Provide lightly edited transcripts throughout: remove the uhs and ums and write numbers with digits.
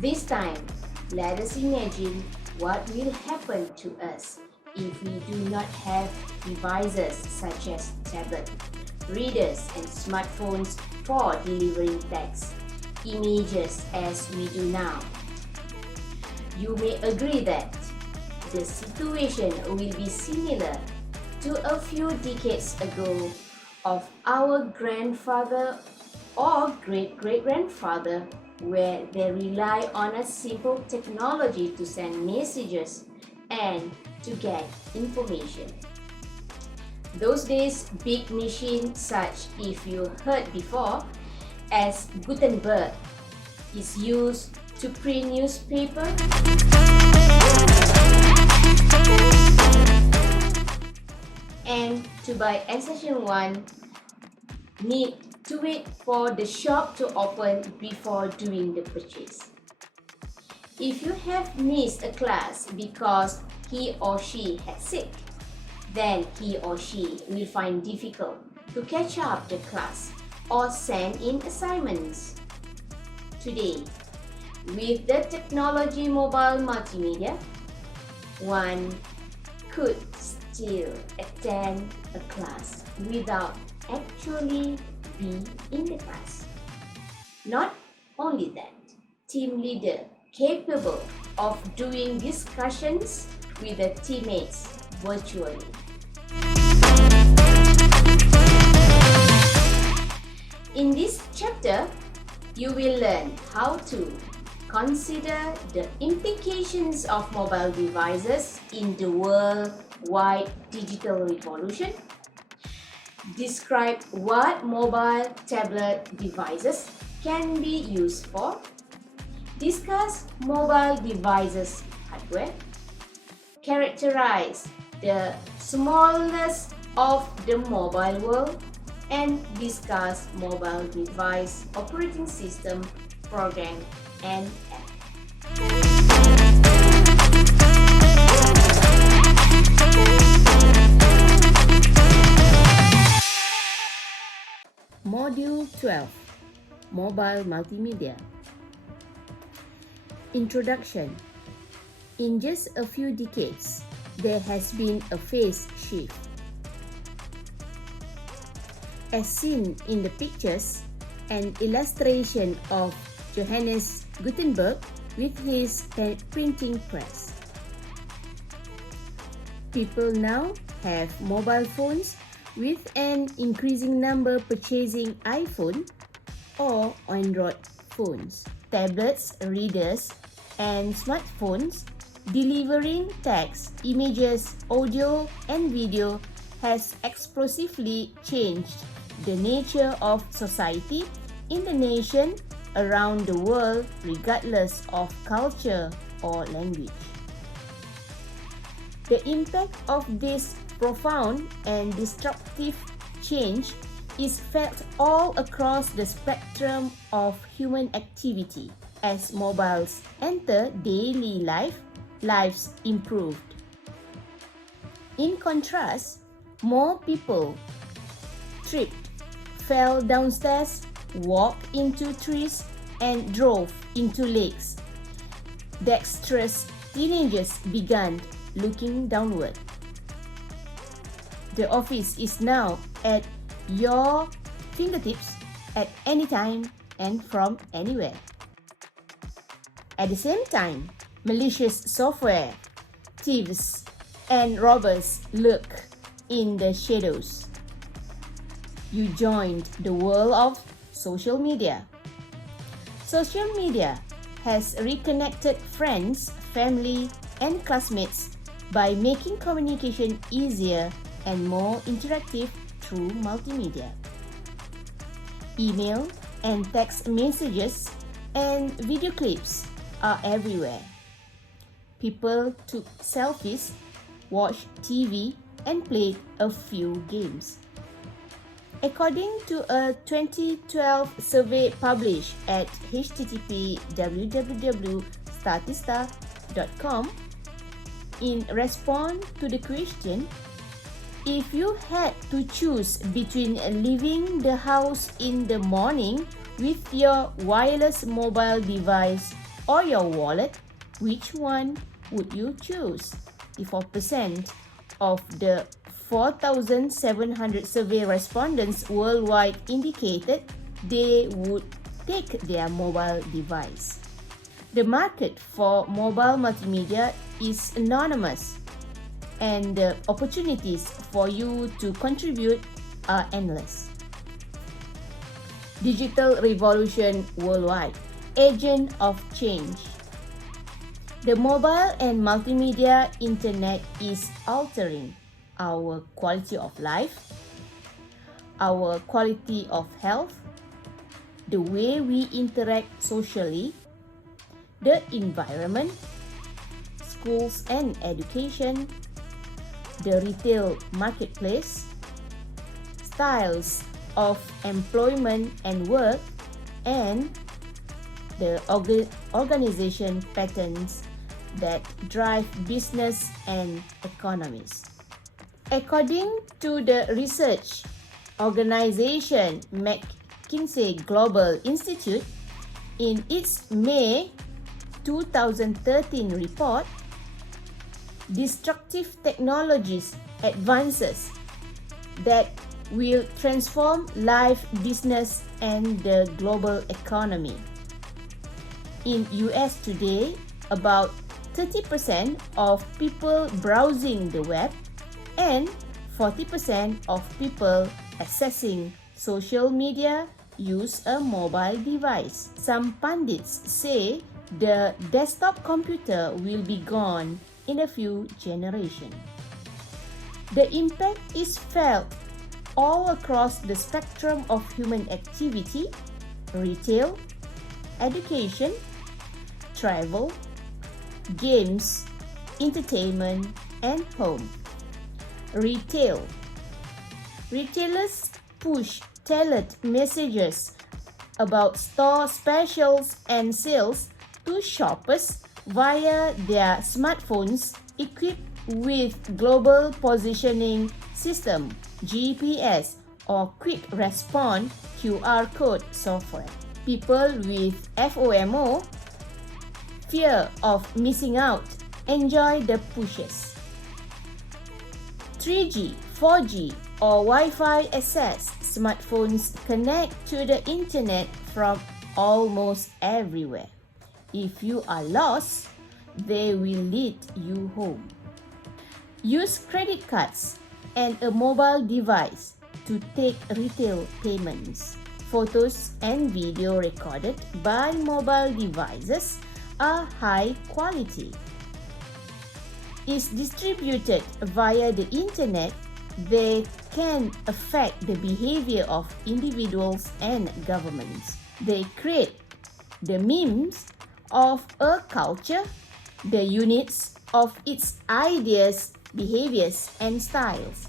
This time, let us imagine what will happen to us if we do not have devices such as tablet, readers and smartphones for delivering text, images as we do now. You may agree that the situation will be similar to a few decades ago of our grandfather or great-great-grandfather, where they rely on a simple technology to send messages and to get information. Those days, big machine such, if you heard before, as Gutenberg is used to print newspaper, and to buy Accession 1 need to wait for the shop to open before doing the purchase. If you have missed a class because he or she had sick, then he or she will find difficult to catch up the class or send in assignments. Today, with the technology mobile multimedia, one could still attend a class without actually be in the class. Not only that, team leader capable of doing discussions with the teammates virtually. In this chapter, you will learn how to consider the implications of mobile devices in the worldwide digital revolution, describe what mobile tablet devices can be used for, discuss mobile devices hardware, characterize the smallness of the mobile world, and discuss mobile device operating system, program, and app. Module 12, Mobile Multimedia. Introduction. In just a few decades, there has been a phase shift. As seen in the pictures, an illustration of Johannes Gutenberg with his printing press. People now have mobile phones, with an increasing number purchasing iPhone or Android phones, tablets, readers, and smartphones. Delivering text, images, audio, and video has explosively changed the nature of society in the nation, around the world, regardless of culture or language. The impact of this profound and disruptive change is felt all across the spectrum of human activity. As mobiles enter daily life, lives improved. In contrast, more people tripped, fell downstairs, walked into trees, and drove into lakes. Dexterous teenagers began looking downward. The office is now at your fingertips at any time and from anywhere. At the same time, malicious software, thieves, and robbers lurk in the shadows. You joined the world of social media. Social media has reconnected friends, family, and classmates by making communication easier and more interactive through multimedia. Email and text messages and video clips are everywhere. People took selfies, watched TV, and played a few games. According to a 2012 survey published at http://statista.com, in response to the question, If you had to choose between leaving the house in the morning with your wireless mobile device or your wallet, which one would you choose? 54% of the 4,700 survey respondents worldwide indicated they would take their mobile device. The market for mobile multimedia is enormous, and the opportunities for you to contribute are endless. Digital revolution worldwide, agent of change. The mobile and multimedia internet is altering our quality of life, our quality of health, the way we interact socially, the environment, schools and education, the retail marketplace, styles of employment and work, and the organization patterns that drive business and economies. According to the research organization McKinsey Global Institute, in its May 2013 report, destructive technologies advances that will transform life, business, and the global economy. In US today, about 30% of people browsing the web and 40% of people accessing social media use a mobile device. Some pundits say the desktop computer will be gone in a few generations. The impact is felt all across the spectrum of human activity: retail, education, travel, games, entertainment, and home. Retail. Retailers push tailored messages about store specials and sales to shoppers via their smartphones equipped with Global Positioning System (GPS) or Quick Response QR code software. People with FOMO, fear of missing out, enjoy the pushes. 3G, 4G, or Wi-Fi access, smartphones connect to the internet from almost everywhere. If you are lost, they will lead you home. Use credit cards and a mobile device to take retail payments. Photos and video recorded by mobile devices are high quality. Is distributed via the internet, they can affect the behavior of individuals and governments. They create the memes of a culture, the units of its ideas, behaviors, and styles.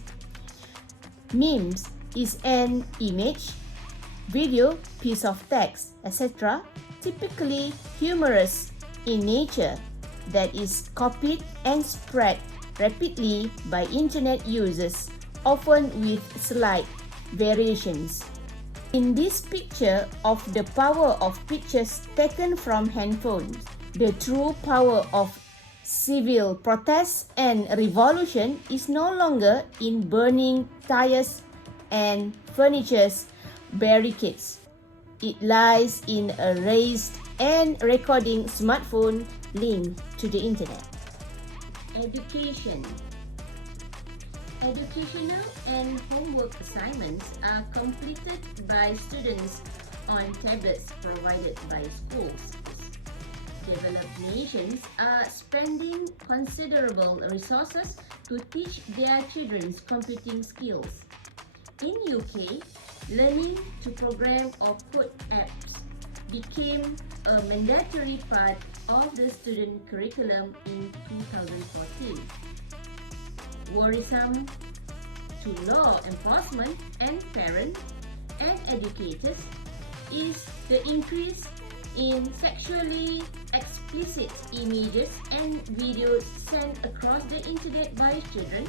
Memes is an image, video, piece of text, etc., typically humorous in nature, that is copied and spread rapidly by internet users, often with slight variations. In this picture of the power of pictures taken from handphones, the true power of civil protests and revolution is no longer in burning tires and furniture's barricades. It lies in a raised and recording smartphone linked to the internet. Education. Educational and homework assignments are completed by students on tablets provided by schools. Developed nations are spending considerable resources to teach their children's computing skills. In UK, learning to program or code apps became a mandatory part of the student curriculum in 2014. Worrisome to law enforcement and parents and educators is the increase in sexually explicit images and videos sent across the internet by children,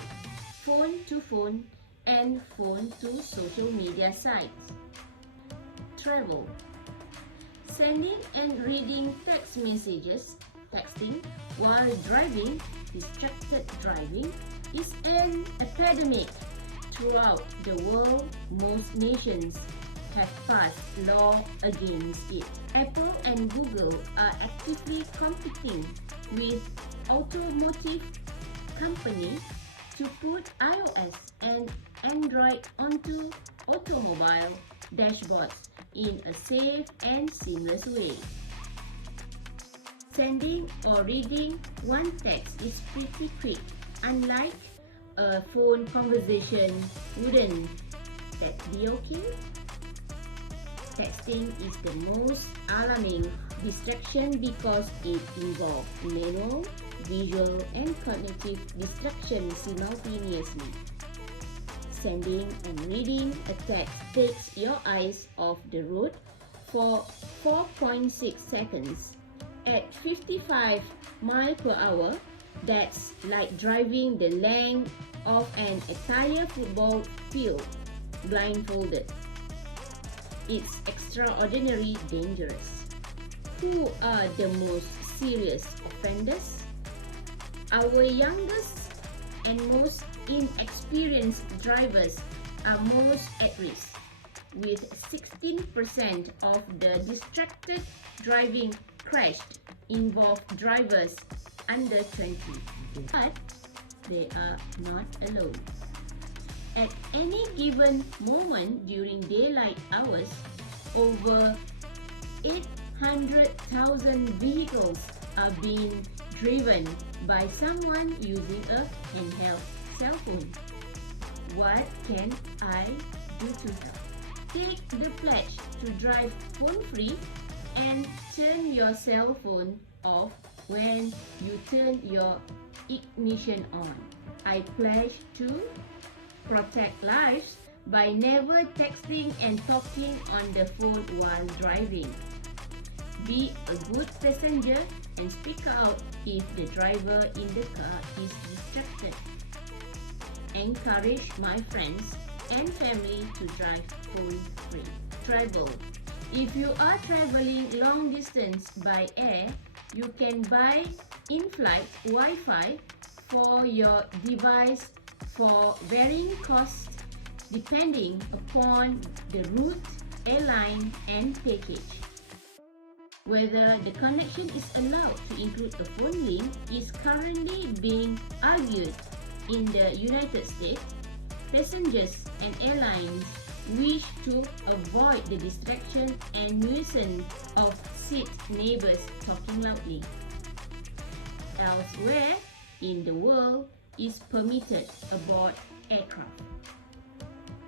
phone to phone, and phone to social media sites. Travel. Sending and reading text messages, texting while driving, distracted driving, is an epidemic throughout the world. Most nations have passed law against it. Apple and Google are actively competing with automotive companies to put iOS and Android onto automobile dashboards in a safe and seamless way. Sending or reading one text is pretty quick, unlike a phone conversation. Wouldn't that be okay? Texting is the most alarming distraction because it involves manual, visual, and cognitive distraction simultaneously. Sending and reading a text takes your eyes off the road for 4.6 seconds. At 55 miles per hour, that's like driving the length of an entire football field blindfolded. It's extraordinarily dangerous. Who are the most serious offenders? Our youngest and most inexperienced drivers are most at risk, with 16% of the distracted driving crashed involve drivers under 20. But they are not alone. At any given moment during daylight hours, over 800,000 vehicles are being driven by someone using a handheld cell phone. What can I do to help? Take the pledge to drive phone-free and turn your cell phone off when you turn your ignition on. I pledge to protect lives by never texting and talking on the phone while driving. Be a good passenger and speak out if the driver in the car is distracted. Encourage my friends and family to drive phone-free. Travel. If you are traveling long distance by air, you can buy in-flight Wi-Fi for your device for varying costs depending upon the route, airline, and package. Whether the connection is allowed to include a phone link is currently being argued in the United States. Passengers and airlines wish to avoid the distraction and nuisance of seat neighbors talking loudly. Elsewhere in the world is permitted aboard aircraft.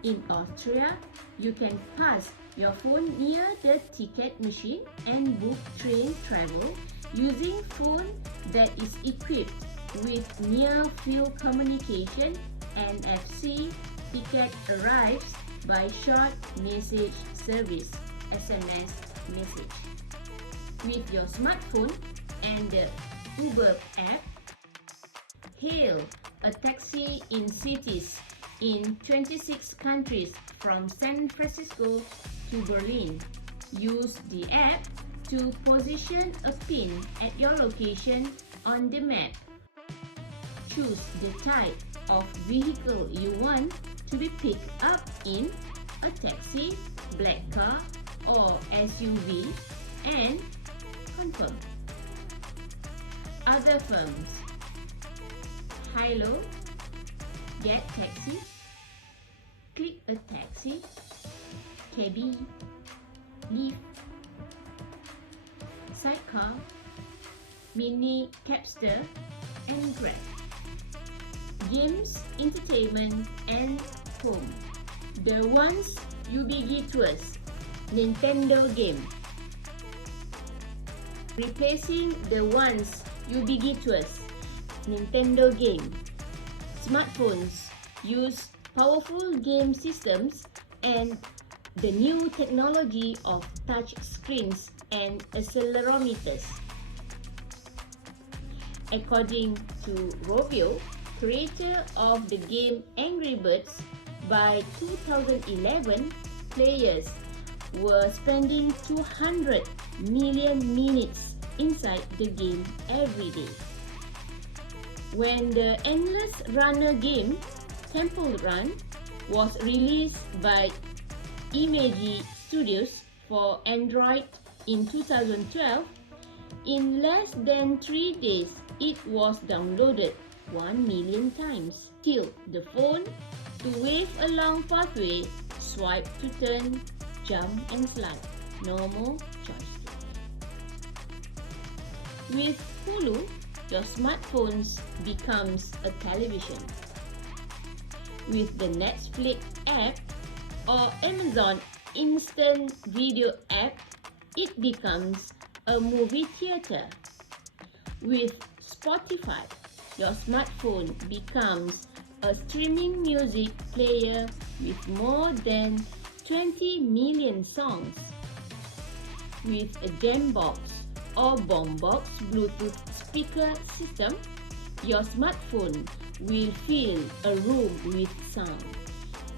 In Austria, you can pass your phone near the ticket machine and book train travel using phone that is equipped with near-field communication. NFC ticket arrives by short message service (SMS message). With your smartphone and the Uber app, hail a taxi in cities in 26 countries from San Francisco to Berlin. Use the app to position a pin at your location on the map. Choose the type of vehicle you want to be picked up in, a taxi, black car, or SUV, and confirm. Other firms: Hilo, Get Taxi, Click a Taxi, Cabby, Lyft, Sidecar, Mini Capster, and Grab. Games, entertainment, and home. The once ubiquitous Nintendo game. Replacing the once ubiquitous Nintendo game. Smartphones use powerful game systems and the new technology of touch screens and accelerometers. According to Rovio, creator of the game Angry Birds, by 2011, players were spending 200 million minutes inside the game every day. When the Endless Runner game, Temple Run, was released by Imagi Studios for Android in 2012, in less than 3 days, it was downloaded 1 million times. Tilt the phone to wave along pathway, swipe to turn, jump and slide. Normal joystick. With Hulu, your smartphone becomes a television. With the Netflix app or Amazon Instant Video app, it becomes a movie theater. With Spotify, your smartphone becomes a streaming music player with more than 20 million songs. With a Jambox or Boombox Bluetooth speaker system, your smartphone will fill a room with sound.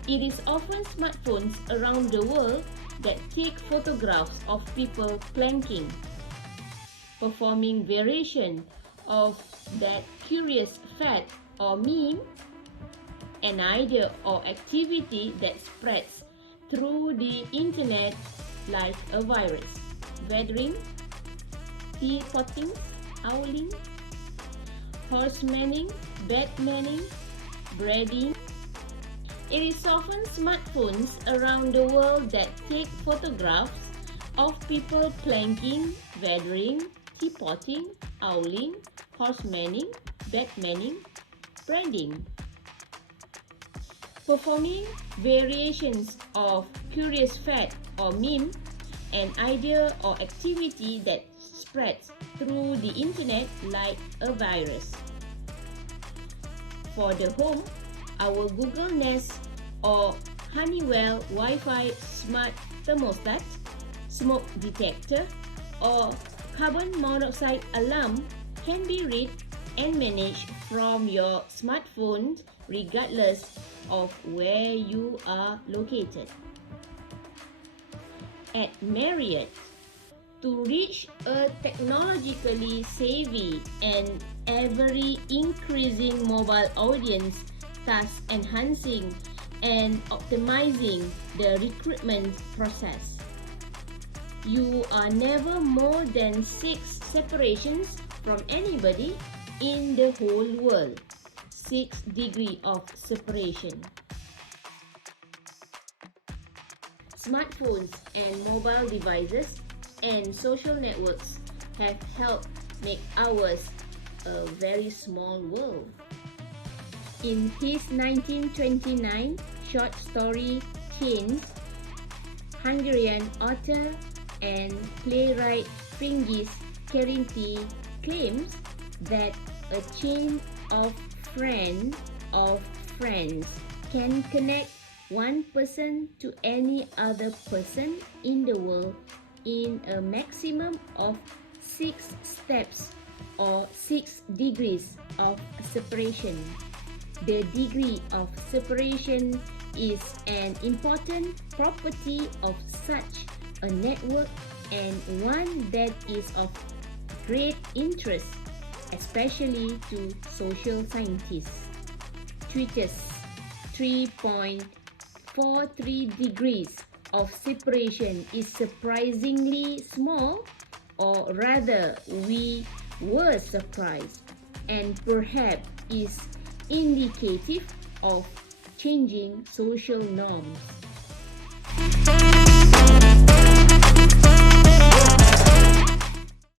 It is often smartphones around the world that take photographs of people planking, performing variation of that curious fact or meme, an idea or activity that spreads through the internet like a virus. Weathering, tea-potting, owling, horse-manning, bed-manning, breeding. It is often smartphones around the world that take photographs of people planking, weathering, tea-potting, owling, horse-manning, bed-manning, breeding. Performing variations of curious fact or meme, an idea or activity that spreads through the internet like a virus. For the home, our Google Nest or Honeywell Wi-Fi smart thermostat, smoke detector, or carbon monoxide alarm can be read and managed from your smartphone regardless of where you are located. At Marriott, to reach a technologically savvy and ever-increasing mobile audience, thus enhancing and optimizing the recruitment process. You are never more than 6 separations from anybody in the whole world. 6 degrees of separation. Smartphones and mobile devices and social networks have helped make ours a very small world. In his 1929 short story Chains, Hungarian author and playwright Pringis Kerinti claims that a chain of friends can connect one person to any other person in the world in a maximum of 6 steps or 6 degrees of separation. The degree of separation is an important property of such a network and one that is of great interest, especially to social scientists. Twitter's 3.43 degrees of separation is surprisingly small, or rather we were surprised, and perhaps is indicative of changing social norms.